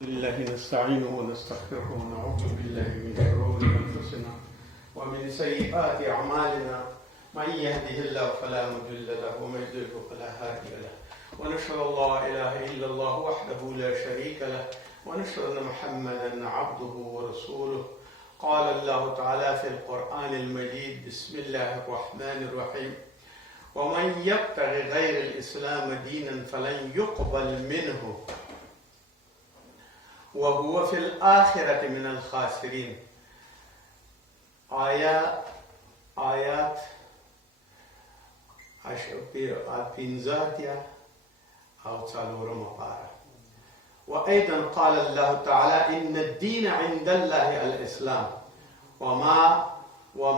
بالله نستعينه ونستغفره ونعوذ بالله من شرور انفسنا ومن سيئات اعمالنا من يهده الله فلا مضل له ومن يضلل فلا هادي له ونشهد ان لا اله الا الله وحده لا شريك له ونشهد ان محمدا عبده ورسوله. قال الله تعالى في القرآن المجيد: بسم الله الرحمن الرحيم: ومن يبتغي غير الإسلام دينا فلن يقبل منه وهو في الآخرة من الخاسرين. آيات بينزاتيا أو تالورم بارا. وأيضا قال الله تعالى: إن الدين عند الله الإسلام وما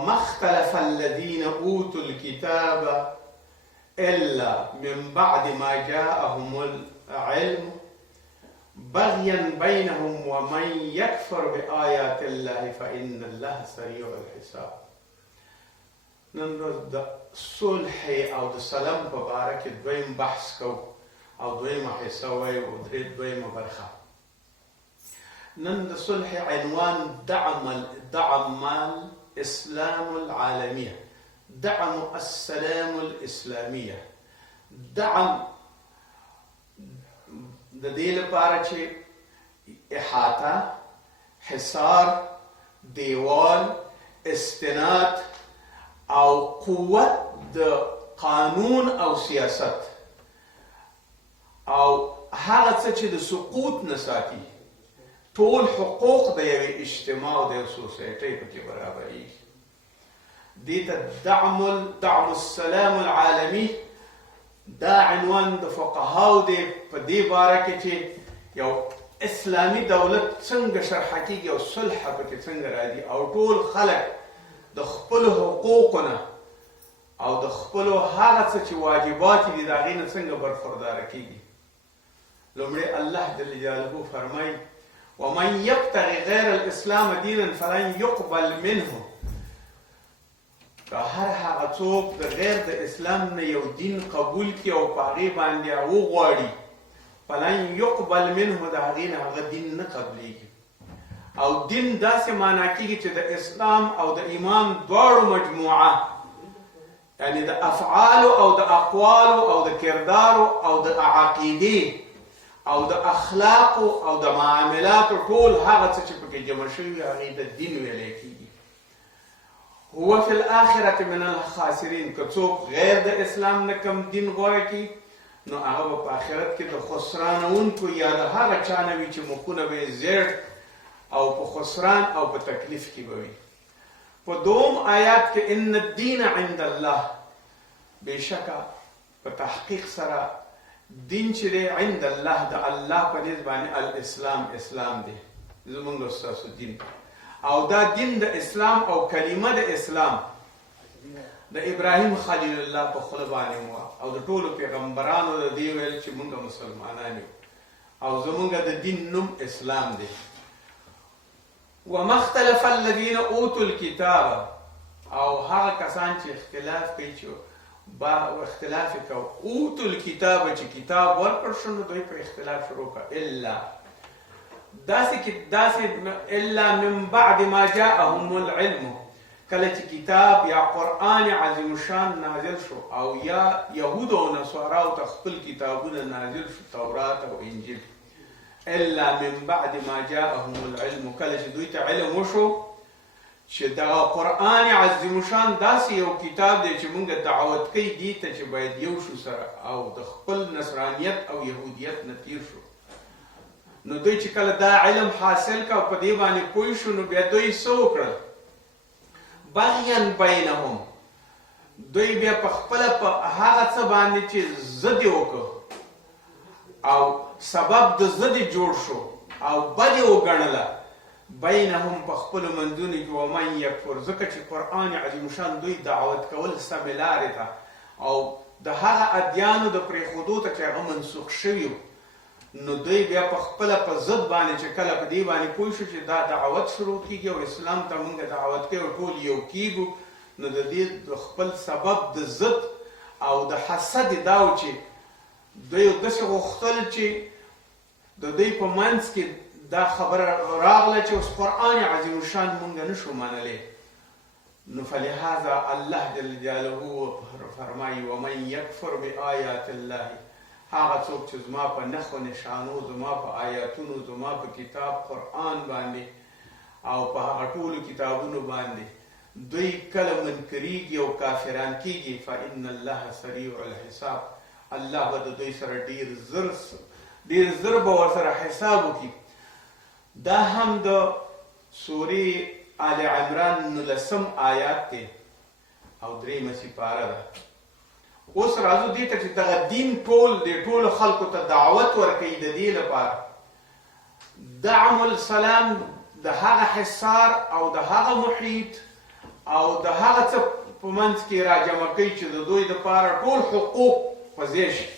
اختلف الذين أوتوا الكتاب إلا من بعد ما جاءهم العلم بغيا بينهم ومن يكفر بآيات الله فإن الله سريع الحساب. نن د صلح او د سلام په باره کې دویم بحث کوو او دویمه حصه وایو او دویمه برخه. نن د صلح عنوان دعم الإسلام العالمية، دعم السلام الإسلامية، دعم د دې لپاره چې احاطه، حصار، دیوال، استناد او قوت د قانون او سیاست او هغه څه چې د سقوط نه ساتي، ټول حقوق د یوې اجتماع او د یو سوسایټۍ پکې برابرېږي. دې ته دعم السلام العالمي دا عنوان د فقهاو دی په دې باره کې چې یو اسلامي دولت څنګه شرح کېږي او صلح پکې څنګه راځي او ټول خلک د خپلو حقوقو نه او د خپلو هغه څه چې واجبات دي د هغې نه څنګه برخورداره کېږي. لومړی الله جل جلاله فرمایي: ومن یبتغي غیر الاسلام دینا فلن یقبل منه. که هر هغه څوک د غیر د اسلام نه یو دین قبول کړي او په هغې باندې وغواړي، فلن یقبل منه، د هغې نه هغه دین نه قبلیږي. او دین داسې معنا کېږي چې د اسلام او د ایمان دواړو مجموعه، یعنی د افعالو او د اقوالو او د کردارو او د عقیدې او د اخلاقو او د معاملاتو ټول هغه څه چې پکې جمع شوي هغې ته دین ویلی کېږي. هو فی الآخرة من الخاسرین. که څوک غیر د اسلام نه کم دین غوره کړي نو هغه به په آخرت کې د خسرانونکو یا د هغه چا نه وي چې مخونه به یې زیړ او په خسران او په تکلیف کې به وي. په دوم آیات کې ان الدین عند الله، بېشکه په تحقیق سره دین چې دی عند الله، د الله په نزد باندې الاسلام، اسلام دی زمونږ ستاسو دین. او دا دین د اسلام او کلمه د اسلام د ابراهیم خلیل الله په خوله باندې وه او د ټولو پیغمبرانو د دې ویل چې مونږ مسلمانان یو او زمونږ د دین نوم اسلام دی. وما اختلف الذين اوتوا الكتاب، او هغه کسان چې اختلاف کوي چې اختلاف کوي اوتوا الكتاب، چې کتاب ورکړ شو نو دوی په اختلاف شروع کړه. داسې الا من بعد ما جاءهم العلم، کله چې کتاب یا قرآن عظیم شان نازل شو او یا یهود او نصاراو ته خپل کتابونه نازل شو، تورات او انجیل. الا من بعد ما جاءهم العلم، کله چې دوی ته علم وشو چې دا قرآن عظیم شان داسې یو کتاب دی چې مونږ دعوت کوي دې ته چې باید یو شو سره او د خپل نصرانیت او یهودیت نه تیر شو. نو دوی چې کله دا علم حاصل کا او په دې باندې پوه شو نو بیا دوی څه وکړل؟ بغیا بینهم، دوی بیا په خپله په هغه څه باندې چې ضد یې وکړ او سبب د ضد جوړ شو او بد یې وګڼله، بینهم په خپلو منځونو کې. ومن یکفر، ځکه چې قرآن عظیم شان دوی دعوت کول سمې لارې ته او د هغه ادیانو د پرېښودو ته چې هغه منسوخ شوي نو دوی بیا په خپله په ضد باندې چې کله په دې باندې پوه شو چې دا دعوت شروع کېږي او اسلام ته مونږ دعوت کوي او ټول یو کېږو، نو د دې د خپل سبب د ضد او د حسد دا و چې دوی داسې غوښتل چې د دوی په منځ کې دا خبره راغله چې اوس قرآن عظیم الشان مونږ نشو منلی، نو فلهذا الله جل جلاله فرمایي ومن یکفر بآیات الله، هغه څوک چې زما په نښو نشانو، زما په آیاتونو، زما په کتاب قرآن باندې او په هغه ټولو کتابونو باندې دوی کله منکریږي او کافران کیږي، فإن الله سریع الحساب، الله به د دوی سره ډیر زر به ورسره حساب وکړي. دا هم د سورې آل عمران 19 آیات دی او 3 سپاره ده. اوس راځو دې ته چې دغه دین ټول د ټولو خلکو ته دعوت ورکوي د دې لپاره دعم السلام، د هغه حصار او د هغه محیط او د هغه څه په منځ کې راجمع کوي چې د دوی دپاره ټول حقوق په ځای شي.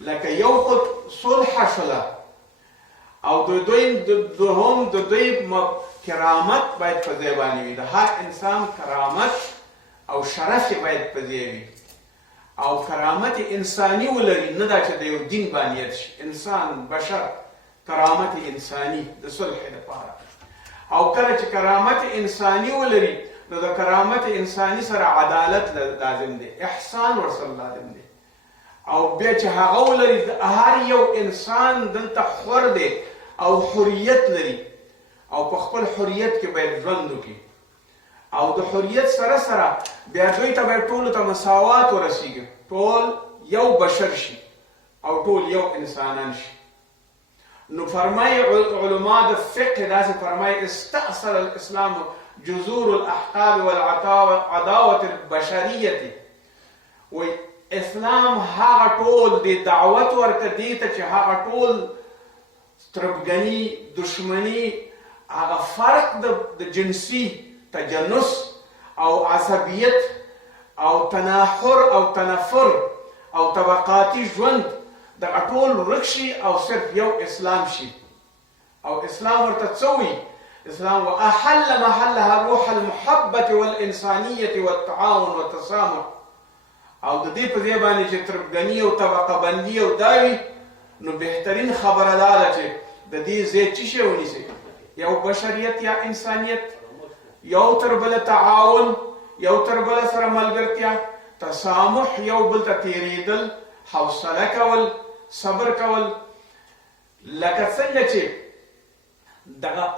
لکه یو خو صلح شوله او دوهم د دوی کرامت باید په ځای باندې وي، د هر انسان کرامت او شرف باید په ځای وي او کرامت انساني ولري، نه دا چې د یو دین باندې شي. انسان بشر کرامت انساني د صلح لپاره، او کله چې کرامت انساني ولري نو د کرامت انساني سره عدالت لازم دی، احسان ورسره لازم دی، او بیا چې هغه ولري هر یو انسان دلته حر دی او حریت لري او په خپل حریت کې باید ژوند وکړي، او د حریت سره سره بیا دوی ته باید ټولو ته مساوات ورسیږي، ټول یو بشر شي او ټول یو انسانان شي. نو فرمای علما د فقه داسې فرمای استأصل الاسلام جذور الاحقاد والعداوة البشریة، وی اسلام هغه ټول د دعوت ورکه دی ته چې هغه ټول تربګني، دشمني، هغه فرق د جنسي تجنس او عصبیت او تناحر او تنفر او طبقاتي ژوند دغه ټول ورک شي او صرف یو اسلام شي. او اسلام ورته څه وایي؟ اسلام واحل محلها روح المحبة والانسانية والتعاون والتسامح، او د دې په ځای باندې چې تربګني او طبقه بندي او داوي، نو بهترین خبره دا ده چې د دې ځای څه شی ونیسي؟ یو بشریت یا انسانیت، یو تر بله تعاون، یو تر بله سره ملګرتیا، تسامح، یو بل ته تېرېدل، حوصله کول، صبر کول. لکه څنګه چې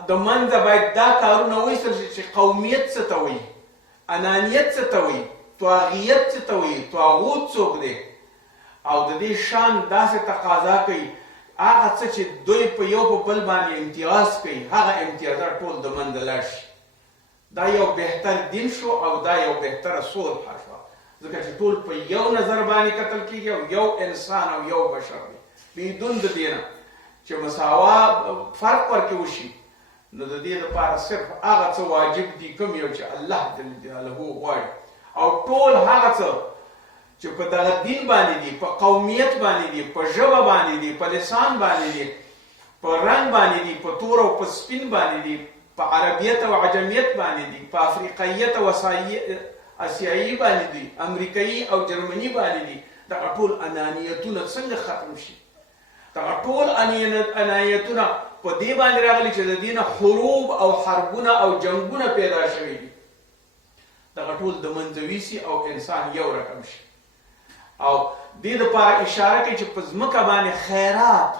د منځه باید دا کارونه وایستل شي چې قومیت څه ته وایي، انانیت څه ته وایي، طاغیت څه ته وایي، طاغوت څوک دی، او د دې شان داسې تقاضا کوي هغه څه چې دوی په یو په بل باندې امتیاز کوي، هغه امتیازات ټول د منځه لاړ شي. دا یو بهتر دین شو او دا یو بهتره صلح شوه، ځکه چې ټول په یو نظر باندې کتل کېږي او یو انسان او یو بشر دی، بدون د دې نه چې مساوا فرق ورکې وشي. نو د دې لپاره صرف هغه څه واجب دي کوم یو چې الله جل جلاله غواړي، او ټول هغه څه چې په دغه دین باندې دي، په قومیت باندې دي، په ژبه باندې دي، په لسان باندې دي، په رنګ باندې دي، په تور او په سپین باندې دي، په عربیت او عجمیت باندې دي، په افریقایت او اسیایي باندې دي، امریکایي او جرمني باندې دي. دغه ټول انانیتونه څنګه ختم شي؟ دغه ټول انانیتونه په دې باندې راغلي چې د دې نه حروب او حربونه او جنګونه پیدا شوي دي. دغه ټول د منځه ویسي او انسان یو رقم شي. او دې دپاره اشاره کوي چې په ځمکه باندې خیرات،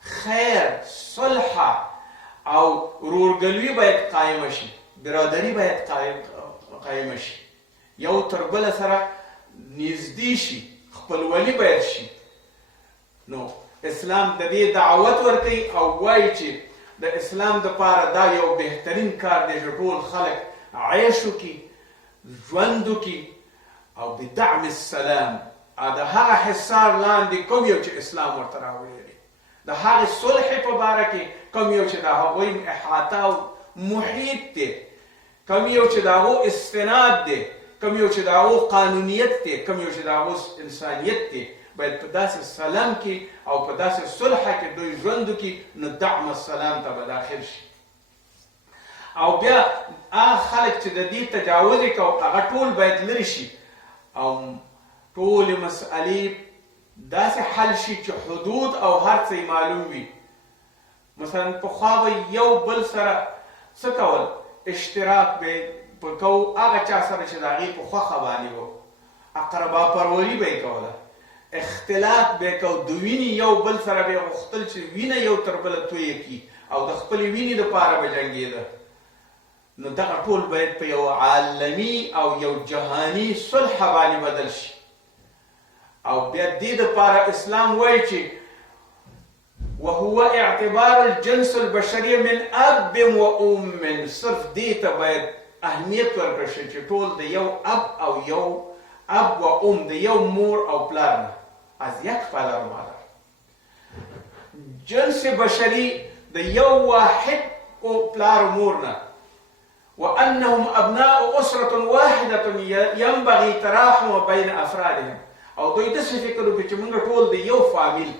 خیر، صلح او ورورګلوي باید قایمه شي، برادري باید قایمه شي، یو تر بله سره نږدې شي، خپلولي باید شي. نو اسلام د دې دعوت ورکوي او وایي چې د اسلام دپاره دا یو بهترین کار دی چې ټول خلک عیش وکړي، ژوند وکړي، او بدعم السلام، د هغه حصار لاندې کوم یو چې اسلام ورته راوړی دی، د هغې صلح په باره کې کوم یو چې د هغوی احاطه او محیط دی، کوم یو چې د هغو استناد دی، کوم یو چې د هغو قانونیت دی، کوم یو چې د هغو انسانیت دی، باید په داسې سلام کې او په داسې صلح کې دوی ژوند وکړي، نو دعم السلام ته به داخل شي. او بیا هغه خلک چې د دې تجاوز یې کوي هغه ټول باید لرې شي، او ټولې مسئلې داسې حل شي چې حدود او هر څه معلوم وي، مثلا پخوا به یو بل سره څه کول اشتراک به کو هغه چا سره چې د هغې په خوښه باندې و اقربا پروري به یې کوله اختلاط به یې کو د وینې یو بل سره به یې غوښتل چې وینه یو تر بله تویه کړي او د خپلې وینې دپاره به جنګېده نو دغه ټول باید په یو عالمي او یو جهاني صلح باندې بدل شي او بیا دې دپاره اسلام وایي چې وهو اعتبار الجنس البشري من اب وام صرف دې ته باید اهمیت ورکړل شي چې ټول د یو اب او یو اب و ام د یو مور او پلار نه از یک پدر و مادر جنس بشری د یو واحد او پلار و مور نه وانهم ابناء اسره واحده ينبغي تراحم بين افرادهم او دوی داسې فکر وکړي چې موږ ټول د یو فامیل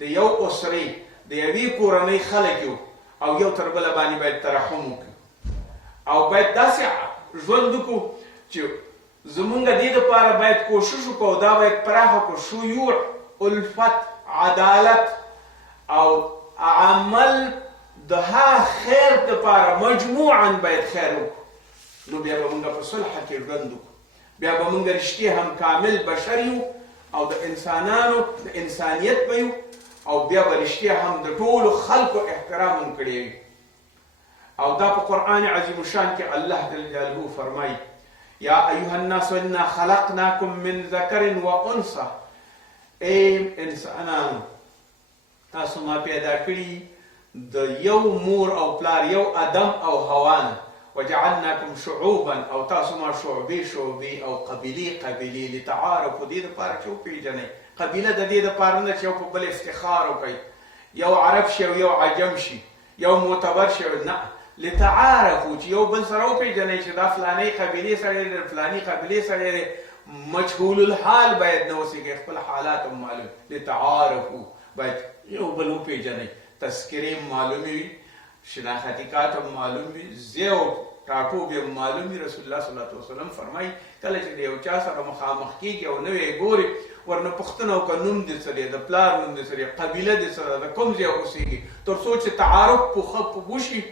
د یو اسرې د یوې کورنۍ خلک یو او یو تر بله باندې باید ترحم وکړو او باید داسې ژوند وکړو چې زمونږ دې دپاره باید کوشش وکړو دا باید پراخه کړو شیوع الفت عدالت او عمل د ها خیر دپاره مجموعا باید خیر وکړو نو بیا به موږ په صلح کې ژوند وکړو بیا به موږ رښتیا هم کامل بشر یو او د انسانانو د انسانیت به یو او بیا به رښتیا هم د ټولو خلکو احترام هم کړی وي او دا په قرآن عظیم الشان کې الله جل جلاله فرمایي یا ایها الناس انا خلقناکم من ذکر و انثى ای انسانانو تاسو ما پیدا کړي د یو مور او پلار یو ادم او حوا نه وجعلناکم شعوبا او تاسو ما شعبې او قبیلې لتعارفوا دې دپاره چې وپېژنئ قبیله د دې دپاره نه چې یو په بل افتخار وکړي یو عرب شي او یو عجم شي یو معتبر شي نه لتعارفوا چې یو بل سره وپېژنئ چې دا فلانۍ قبیلې سړی دی فلاني قبیلې سړی دی مجهول الحال باید نه اوسېږي خپل حالات هم معلوم لتعارفوا باید یو بل وپېژنئ تذکرې معلومې وي شناختی کارت هم معلوم وي ځای او ټاټوبې هم معلوم وي رسول الله صلی الله علیه وسلم فرمایي کله چې د یو چا سره مخامخ کېږي او نوی ګوري ورنه پوښتنه وکړه نوم دې څه دی د پلار نوم دې څه دی قبیله دې څه ده د کوم ځای اوسېږي تر څو چې تعارف پوښه وشي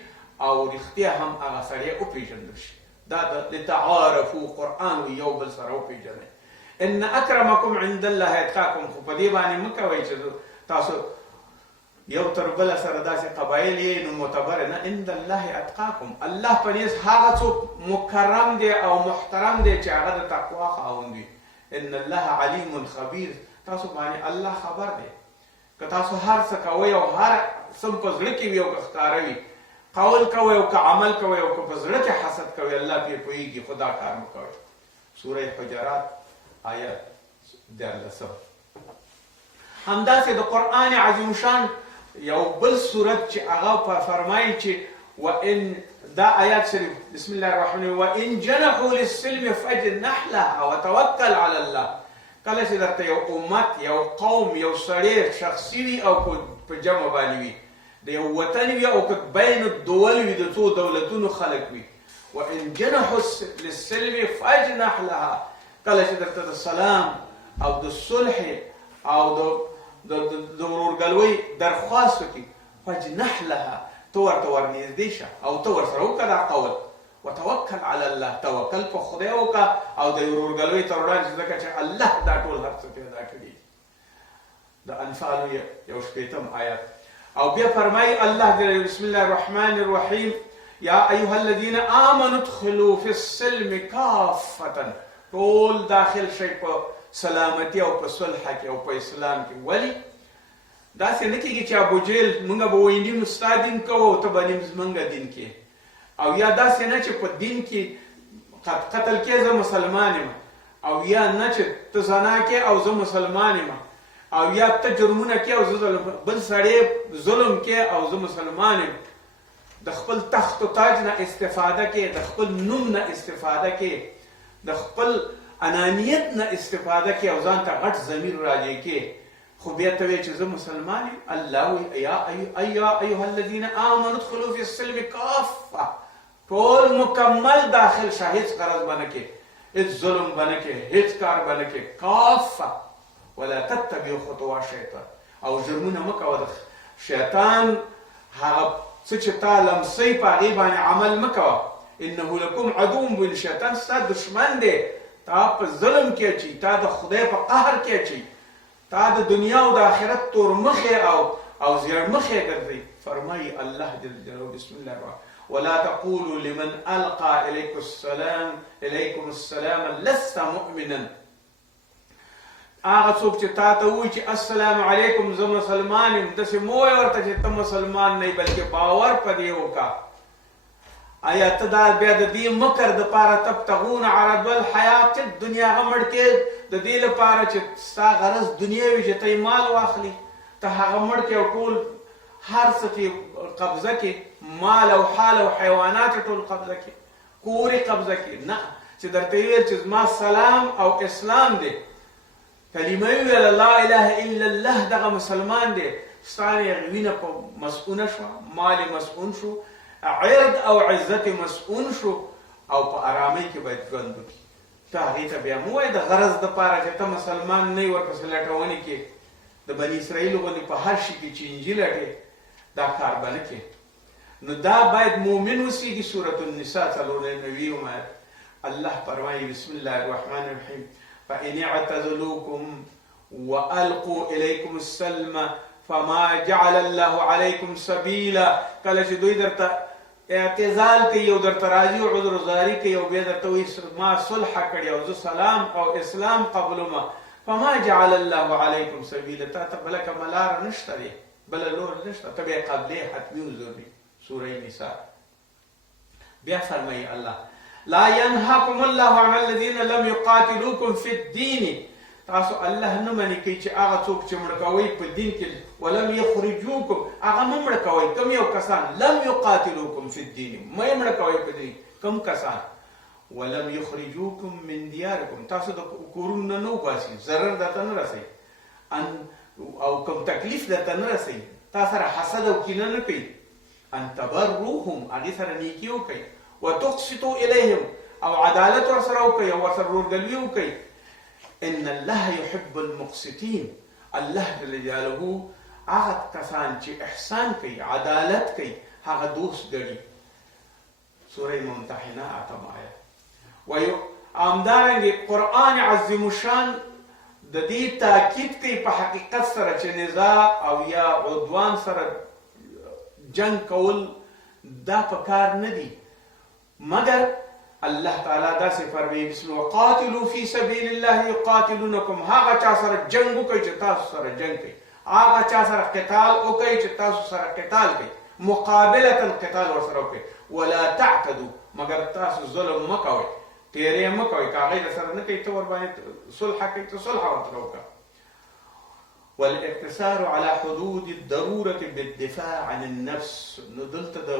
او رښتیا هم هغه سړی وپېژندل شي دا د لتعارفو قرآن وي یو بل سره وپېژنئ ان اکرمکم عند الله اتقاکم خو په دې باندې مه کوئ چې تاسو یو تر بله سره داسې قبایل یې نو معتبره نه عند الله اتقاکم الله په نیز هغه څوک مکرم دی او محترم دی چې هغه د تقوا خاوند وي ان الله علیم خبیر تاسو باندې الله خبر دی که تاسو هر څه کوئ او هر څه په زړه کې وي او که ښکاره وي قول کوئ او که عمل کوئ او که په زړه کې حسد کوئ الله پرې پوهېږي خو دا کار مه کوئ سوره حجرات آیت 14 همداسې د قرآن عظیم شان یو بل صورت چې هغه فرمایي چې وان دا آیات شریف بسم الله الرحمن الرحیم وان جنحوا للسلم فاجنح لها وتوکل علی الله کله چې درته یو امت یو قوم یو سړی شخصي وي او په جمع باندې وي د یو وطن وي او که بین الدول وي د څو دولتونو خلک وي وان جنحوا للسلم فاجنح لها کله چې درته د سلام او د صلح او د ورورګلوۍ درخواست وکړي فاجنح لها ته ورته ورنږدې شه او ته ورسره وکړه دا قول وتوکل علی الله توکل په خدای وکړه او د ورورګلوۍ تر وړاندې ځکه چې الله دا ټول هر څه پیدا کړي د انفال یو شپېتم آیات او بیا فرمایي الله جل بسم الله الرحمن الرحیم یا ایها الذین آمنوا ادخلوا فی السلم کافة ټول داخل شئ په سلامتی او په صلح کې او په اسلام کې ولی داسې نه کېږي چې ابوجهل موږ به وایي نیم ستا دین کوو او ته به نیم زموږ دین کې او یا داسې نه چې په دین کې قتل کې زه مسلمان یم او یا نه چې ته زنا کې او زه مسلمان یم او یا ته جرمونه کې او زه بل سړی ظلم کې او زه مسلمان یم د خپل تخت و تاج نه استفاده کې د خپل نوم نه استفاده کې د خپل انانیت نه استفاده کې او ځان ته غټ ضمیر راجع کې خو بیا ته وایې چې زه مسلمان یم الله وایي یا ایها الذین آمنوا ادخلوا فی السلم کافة ټول مکمل داخل شه هیڅ غرض به نه کې هیڅ ظلم به نه کې هیڅ کار به نه کې کافة ولا تتبعوا خطوات شیطان او جرمونه مه کوه د شیطان هغه څه چې تا لمسی په هغې باندې عمل مه کوه. انه لکم عدو مبین، شیطان ستا دشمن دی، تا په ظلم کې اچي، تا د خدای په قهر کې اچي، تا د دنیا او د آخرت تورمخې او زیړمخې ګرځوي. فرمایي الله جل جلاله بسم الله الرحمن ولا تقولوا لمن القى اليكم السلام لست مؤمنا. هغه څوک چې تا ته وایي چې السلام علیکم زه مسلمان یم، داسې مه وایه ورته چې ته مسلمان نه یې، بلکې باور په دې وکړه. آیا ته دا بیا د دې مکر دپاره تبتغون عرض الحیات الدنیا هغه مړ کې د دې لپاره چې ستا غرض دنیا وي چې ته یې مال واخلي، ته هغه مړ کې او ټول هر څه کې قبضه کې، مال او حال او حیوانات ټول قبضه کې، کور یې قبضه کې. نه، چې درته یې ویل چې زما سلام او اسلام دی، کلمه یې ویله لا اله الا الله، دغه مسلمان دی، ستا یې وینه په مسؤونه شوه، مال یې مسؤون شو، عرض او عزت مسؤون شو، او په ارامۍ کې باید ژوند وکړي. ته هغې ته بیا مه وایې د غرض دپاره چې ته مسلمان نه یې ورپسې لټونې کې د بني اسرائیلو غوندې په هر شي کې چینجي لټې، دا کار به نه کې. نو دا باید مؤمن اوسېږي. سورة النساء 94 آیت الله فرمایي بسم الله الرحمن الرحیم فإن اعتزلوكم وألقوا إليكم السلم فما جعل الله عليكم سبيلا. کله چې دوی درته اعتزال کوي او درته راځي او عذرزاري کوي او بیا درته وایي ما صلح کړې او زه سلام او اسلام قبلومه، فما جعل الله عليكم سبيلا، تا ته بله کومه لاره نشته دی، بله لور نشته، ته بیا قبلې حتمي و ضروري. سوره نساء بیا فرمایي الله لا ينهاكم الله عن الذين لم يقاتلوكم في الدين. تاسو الله نه منې کوي چې هغه څوک چې مړه کوئ په دین کې، ولم یخرجوکم، هغه مه مړه کوئ. کوم یو کسان لم یقاتلوکم فی الدین، مه یې مړه کوئ په دین، کوم کسان ولم یخرجوکم من دیارکم، تاسو د کورونو نه وباسي، ضرر درته نه رسوي او کوم تکلیف درته نه رسوي، تا سره حسد او کینه نه کوي، ان تبروهم، هغې سره نیکي وکئ، وتقسطوا الیهم، او عدالت ورسره وکئ او ورسره ورورګلوي وکئ. ان الله يحب المقسطين، الله جل جلاله هغه کسان چې احسان کوي، عدالت کوي، هغه دوست ګڼي. سوره ممتحنه 8 آیت. همدارنګې قرآن عظیم الشان د دې تاکید کوي په حقیقت سره چې نزاع او یا عدوان سره جنگ کول دا په کار نه دي، مګر الله تعالی داسې فرمایي بسم الله وقاتلوا فی سبیل الله یقاتلونکم، هغه چا سره جنګ وکړئ چې تاسو سره جنګ کوي، هغه چا سره قتال وکړئ چې تاسو سره قتال کوي، مقابلة قتال ورسره وکړئ. ولا تعتدوا، مګر تاسو ظلم مه کوئ، تیری مه کوئ، که هغې درسره نه کوي ته ورباندې صلح کوي ته صلح ورسره وکړه. والاقتصار على حدود الضرورة بالدفاع عن النفس، نو دلته د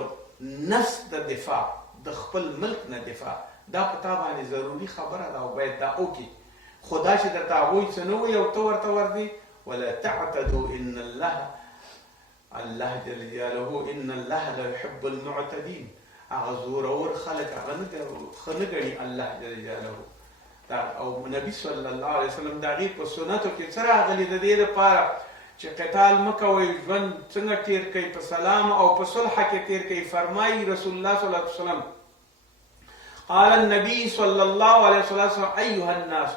نفس د دفاع، د خپل ملک نه دفاع، دا په تا باندې ضروري خبره ده او باید دا وکړي. خو دا چې درته هغوی څه نه وایي او ته ورته ورځې ولا تعتدوا ان الله جل جلاله ان الله لا يحب المعتدين، هغه زورور خلک هغه ښه نه ګڼي الله جل جلاله. او نبي صلی الله علیه وسلم د هغې په سنتو کې څه راغلي د دې لپاره چې قتال مه کوئ، ژوند څنګه تیر کوئ، په سلام او په صلح کې تیر کوئ. فرمایي رسول الله صلی الله علیه وسلم قال النبي صلى الله عليه وسلم أيها الناس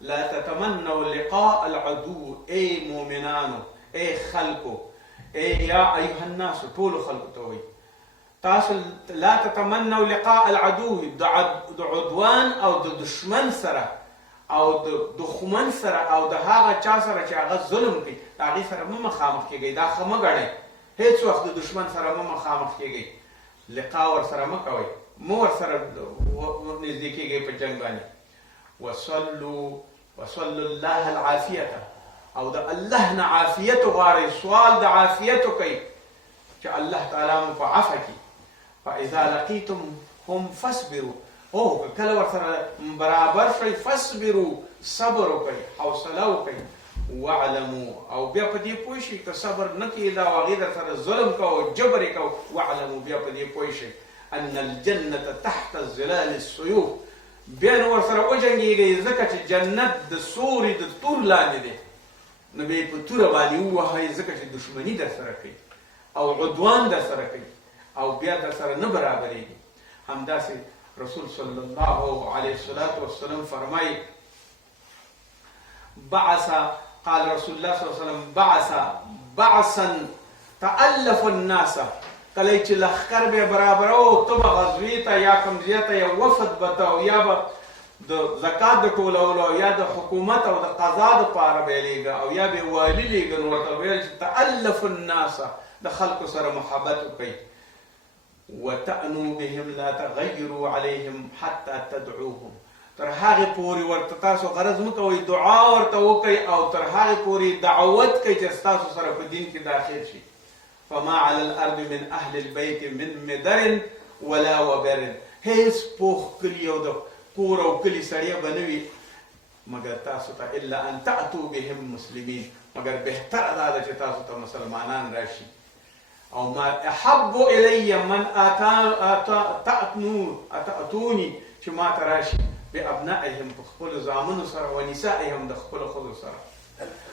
لا تتمنوا لقاء العدو. اي مؤمنانو، اي خلقو، اي يا أيها الناس طول خلقو تاسو لا تتمنوا لقاء العدو، د عدوان او د دشمن سره او د دښمن سره او د هغه چا سره چې هغه ظلم کوي د هغې سره مه مخامخ کېږئ، دا ښه مه ګڼئ. هېڅ وخت د دشمن سره مه مخامخ کېږئ، لقا ورسره مه کوئ، مه ورسره نږدې کېږئ په جنګ باندې. وصلوا الله العافیة، او د الله نه عافیت وغواړئ، سوال د عافیت وکئ چې الله تعالی مو په عفه کړي. فاذا لقیتم هم فاصبروا، او کله ورسره برابر شئ فاصبروا، صبر وکئ، حوصله وکئ. واعلموا، او بیا په دې پوه شئ که صبر نه کېده او هغې در سره ظلم کوو جبر یې کوو، واعلموا بیا په دې پوه شئ ان الجنة تحت ظلال السيوف، بیا نو ورسره وجنګېږئ ځکه چې جنت د سوري د تور لاندې دی، نو بیا یې په توره باندې ووهئ ځکه چې دښمني در سره کوي. او عدوان در سره کوي او بیا در سره نه برابرېږي. همداسې رسول صلی الله علیه وسلم فرمایي قال رسول الله صلی الله علیه وسلم بعثا تألف الناس. کله چې لښکر به برابرو ته به غزوې ته یا کوم ځای ته یو وفد به ته او یا به د زکات د ټولولو یا د حکومت او د قضا دپاره به یې لېږه او یا به یې والي لېږه نو ورته ویل چې تألف الناس د خلکو سره محبت وکړئ. وتأنوا بهم لا تغيروا عليهم حتى تدعوهم. تر هغې پورې ورته تاسو غرض مه کوئ دعا ورته وکئ او تر هغې پورې دعوت کوئ چې ستاسو سره په دین کې داخل شي. فما على الارض من اهل البيت من مدر ولا وبر. هیڅ پوخ کلي او د کور او کلي سړی به نه وي مګر تاسو ته الا ان تأتوا بهم مسلمین، مګر بهتره دا ده چې تاسو ته مسلمانان راشي. او ما احب الی من تأتوني چې ما ته راشي بابنائهم په خپلو زامنو سره و نسائهم د خپلو ښځو سره.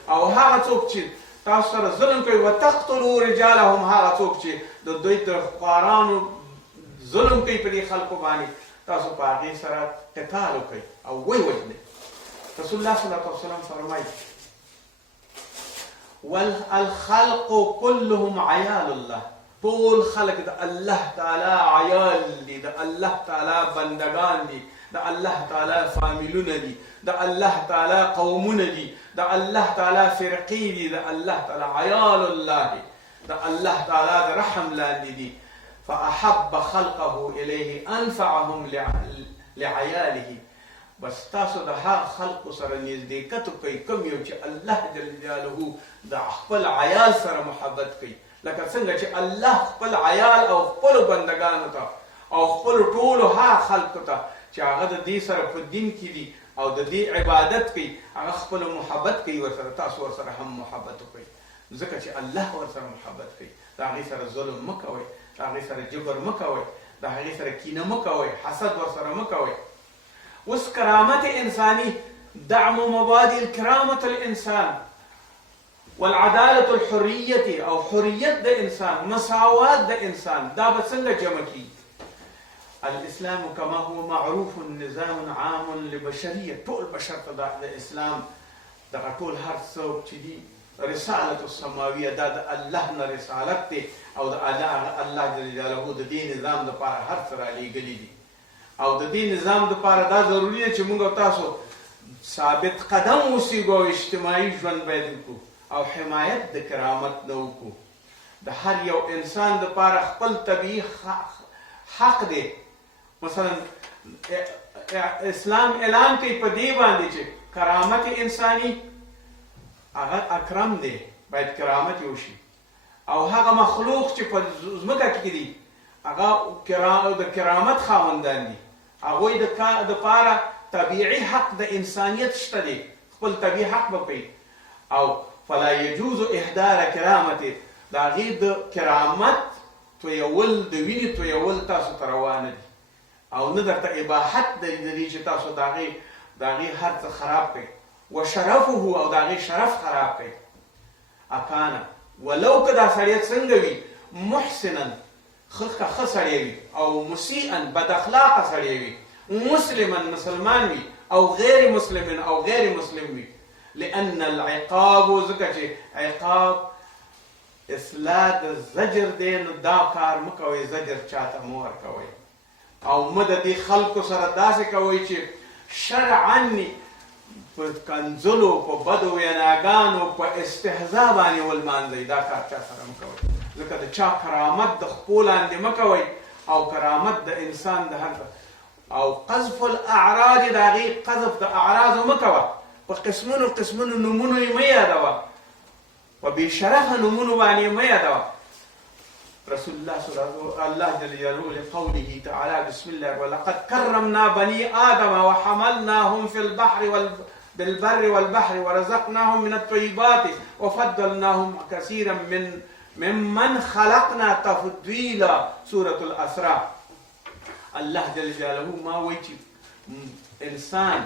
او هغه څوک چې تاسو سره ظلم کوي وتقتلوا رجالهم، هغه څوک چې د دوی تر خوارانو ظلم کوي په دې خلکو باندې تاسو په هغې سره قتال وکئ او ویې وژنئ. رسول الله صلی الله علیه وسلم فرمایي والخلق كلهم عيال الله. ټول خلق د الله تعالی عیال دي، د الله تعالی بندگان دي، د الله تعالی فامیلونه دي، د الله تعالی قومونه دي، د الله تعالی فرقې دي، د الله تعالی عیال الله دي، د الله تعالی د رحم لاندې دي. فاحب خلقه الیه انفعهم لعیاله. بس تاسو د هغه خلقو سره نږدېکت وکئ کوم یو چې الله جل جلاله د خپل عیال سره محبت کوي. لکه څنګه چې الله خپل عیال او خپلو بندګانو ته او خپلو ټولو هغه خلقو ته چې هغه د دې سره په دین کې دي او د دې عبادت کوي هغه خپلو محبت کوي ورسره، تاسو ورسره هم محبت وکئ. ځکه چې الله ورسره محبت کوي. د هغې سره ظلم مه کوئ، د هغې سره جبر مه کوئ، د هغې سره کینه مه کوئ، حسد ورسره مه کوئ. اوس کرامت انسانی، دعم مبادئ الكرامة الانسان والعدالة الحرية او حریت د انسان، مساوات د انسان، دا به څنګه جمع کیږي؟ الاسلام كما هو معروف نظام عام لبشریت. ټول بشر ته د اسلام دغه ټول هر څوک چې دي رسالة السماویه دا د الله نه رسالت دی او د الله جل جلاله د دې نظام دپاره هر څه رالیږلي دي. او د دې نظام دپاره دا ضروري ده چې موږ او تاسو ثابت قدم اوسېږو او اجتماعي ژوند باید وکړو او حمایت د کرامت نه وکړو. د هر یو انسان دپاره خپل طبیعي حق دی. مثلا اسلام اعلان کوي په دې باندې چې کرامت انسانی هغه اکرم دی، باید کرامت یې وشي. او هغه مخلوق چې په ځمکه کې دي هغه د کرامت خاوندان دي، هغوی دپاره طبیعي حق د انسانیت شته دی، خپل طبیعي حق به کوي. او فلا یجوز اهدار کرامت، د هغې د کرامت تویول د وینې تویول تاسو ته روانه دي او نه درته اباحت دی د دې چې تاسو د هغې هر څه خراب کوئ. وشرفه او د هغې شرف خراب کوئ. اکانه ولو که دا سړی څنګه وي محسنا ښه سړی وي او مسیئا بد اخلاقه سړی وي، مسلما مسلمان وي او غیر مسلم او غیر مسلم وي. لأن العقاب ځکه چې عقاب اصلاح د زجر دی، نو دا کار مه کوئ، زجر چاته مه ورکوئ او مه د دې خلکو سره داسې کوئ چې شرعا په کنځلو په بدو ویناګانو په استهزا باندې ولمانځئ. دا کار چا سره مه کوئ، ځکه د چا کرامت د خپو لاندې مه کوئ او کرامت د انسان د هر او قذف الاعراض، د هغې قذف د اعراضو مه کوه، په قسمونو قسمونو نومونو یې مه یادوه، په بې شرفه نومونو باندې یې مه یادوه. رسول الله صلی الله جل جلاله لقوله تعالى بسم الله ولقد كرمنا بني آدم وحملناهم في البر والبحر ورزقناهم من الطيبات وفضلناهم كثيرا ممن خلقنا تفضيلا. سورة الأسراء. الله جل جلاله ما وایي چې انسان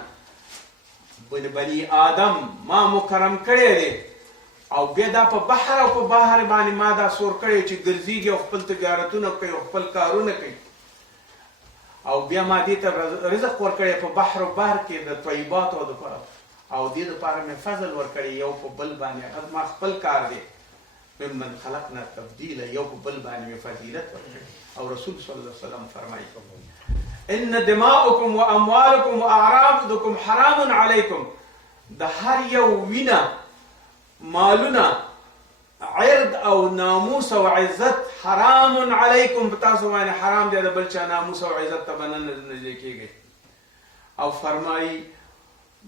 بني آدم ما مکرم کړی دی او بیا دا په بحر او په بحر باندې ما دا سور کړی چې ګرځېږي او خپل تجارتونه کوي او خپل کارونه کوي او بیا ما دې ته رزق ورکړی په بحر او بحر کې د طیباتو او دې دپاره مې فضل ورکړی یو په بل باندې هغه ما خپل کار دی ممن خلقنا تبدیلا یو په بل باندې مې فضیلت ورکړی او رسول صلی الله علیه وسلم فرمایي ان دماؤکم و اموالکم و اعراضکم حرام علیکم د هر یو وینه مالونه عرض او ناموس او عزت حرام علیکم په تاسو باندې حرام دی د بل چا ناموس او عزت ته به نه نږدې کېږئ او فرمایي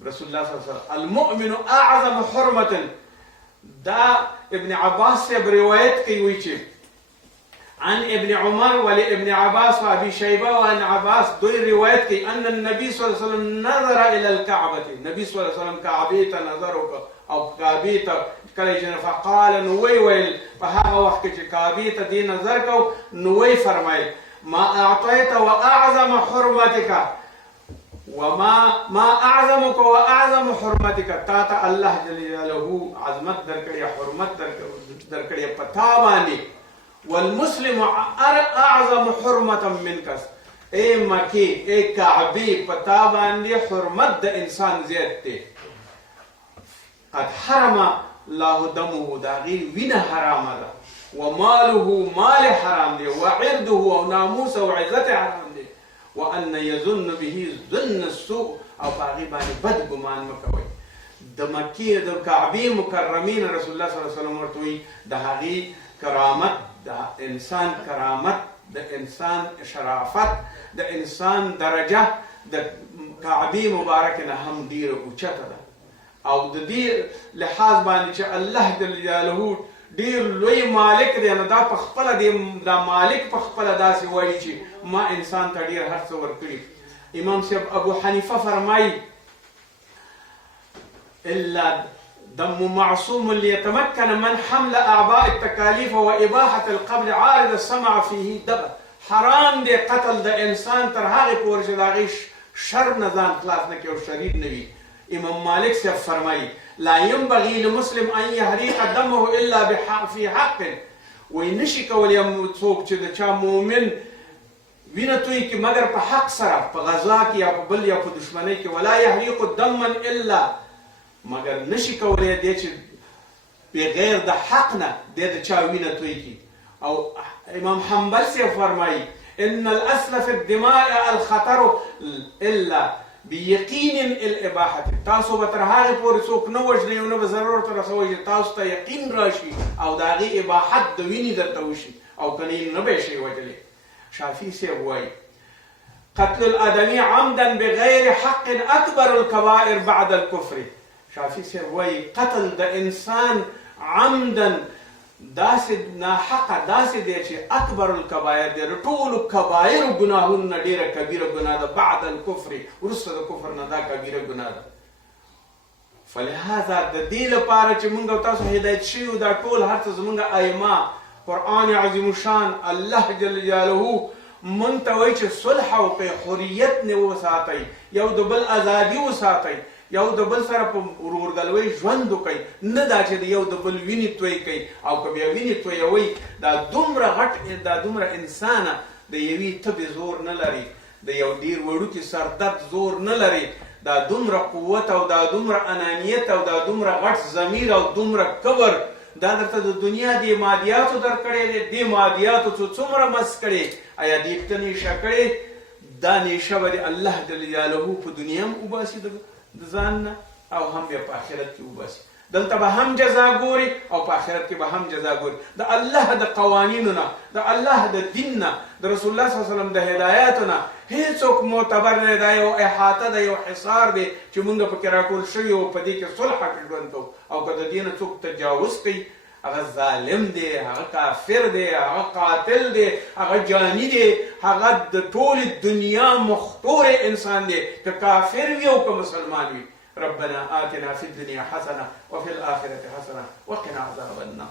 رسول الله صلی الله علیه وسلم المؤمن اعظم حرمة دا ابن عباس صاحب روایت کوي وایي چې عن ابن عمر ولابن عباس وابي شيبه وعن عباس دوی روایت کوي ان النبي صلی الله علیه وسلم نظر الى الكعبه نبی صلی الله علیه وسلم کعبه ته نظر وکړ او کعبه ته کله چې فقال نو ویل په هغه وخت کې چې کعبه ته دې نظر کو نو وی فرمایل ما اعطيت واعظم حرمتك ما اعظمك واعظم حرمتك تا ته الله جل جلاله عظمت درکړي حرمت درکړي پتا باندې والمسلم اعظم حرمة منك اے مکی اے کعبه پتا باندې حرمت د انسان زیات دی قد حرم الله دمه داغي وینه حرام ده وماله مال حرام دی وعرضه او ناموس او عزت حرام دی وان يظن به ظن السوء او باغي باندې بد ګمان مکوي د مکی د کعبه مکرمین رسول الله صلی الله علیه وسلم ورته د هغه کرامت د انسان کرامت د انسان شرافت د انسان درجه د کعبه مبارک نه هم ډیره اوچته ده او د دې لحاظ باندې چې الله جل جلاله ډیر لوی مالک دی نو دا په خپله دا مالک په خپله داسې وایي چې ما انسان ته ډیر هر څه ورکړي امام صاحب ابو حنیفه فرمایي الا دم معصوم ليتمكن من حمل اعباء التكاليف واباحه القبل عارض السمع فيه دبر حرام دی قتل د انسان تر هغه پورې چې د هغې شر نه ځان خلاص نه کړي او شریر نه وي امام مالک صاحب فرمایي لا ينبغي لمسلم ان يحرق دمه الا في حق وی نشي کولی څوک چې د چا مؤمن وینه توی کې مګر په حق سره په غزا کې یا په بل یا په دشمنۍ کې ولا يحرق دما الا مگر نشي کولی دی چې بغیر د حق نه دی د چا وینه توی کی او امام حنبل سے فرمایي ان الاصل في الدماء الخطر الا بيقين الاباحه تاسو به تر هغه پورې څوک نه وژنئ او نه به ضرر ورته رسوئ چې تاسو ته یقین راشي او د هغې اباحت د وینې درته وشي او که نه نه به یې شئ وژلی شافعي صاحب وایي قتل الادمي عمدا بغیر حق اکبر الكبائر بعد الكفر شافعي صاحب وایي قتل د انسان عمدا داسې ناحقه داسې دی چې اکبر الکبایر دی د ټولو کبایرو ګناهونو نه ډېره کبیره ګناه ده بعد الکفر وروسته د کفر نه دا کبیره ګناه ده فلهذا د دې لپاره چې موږ او تاسو هدایت شوي دا ټول هر څه زموږ ائمه قرآن عظیم الشان الله جل جلاله موږ ته وایي چې صلح وکړئ حریت نه وساتئ یو د بل ازادي وساتئ یو د بل سره په ورورګلوۍ ژوند وکړئ نه دا چې د یو د بل وینې توی کوي او که بیا وینې تویوئ دا دومره غټ دا دومره انسانه د یوې تبې زور نه لري د یو ډېر وړوکي سردرد زور نه لري دا دومره قوت او دا دومره انانیت او دا دومره غټ ضمیر او دومره کبر دا درته د دنیا د مادیاتو درکړی دی دې مادیاتو څومره مس کړې آیا دې ته نیشه کړې دا نیشه به د الله جل جلاله په دنیا هم وباسي د ځان نه او هم بیا په آخرت کې وباسي دلته به هم جزا ګوري او په آخرت کې به هم جزا ګوري د الله د قوانینو نه د الله د دین نه د رسول الله صلی الله علیه وسلم د هدایاتو نه هیڅوک معتبر نه دی یو احاطه ده یو حصار دی چې موږ پکې راټول شوي او په دې کې صلح کې ژوند کوو او که د دې نه څوک تجاوز کوي هغه ظالم دی هغه کافر دی هغه قاتل دی هغه جاني دی هغه د ټولې دنیا مختور انسان دی که کافر وي او که مسلمان وي ربنا آتنا في الدنيا حسنة وفي الآخرة حسنة وقنا عذاب النار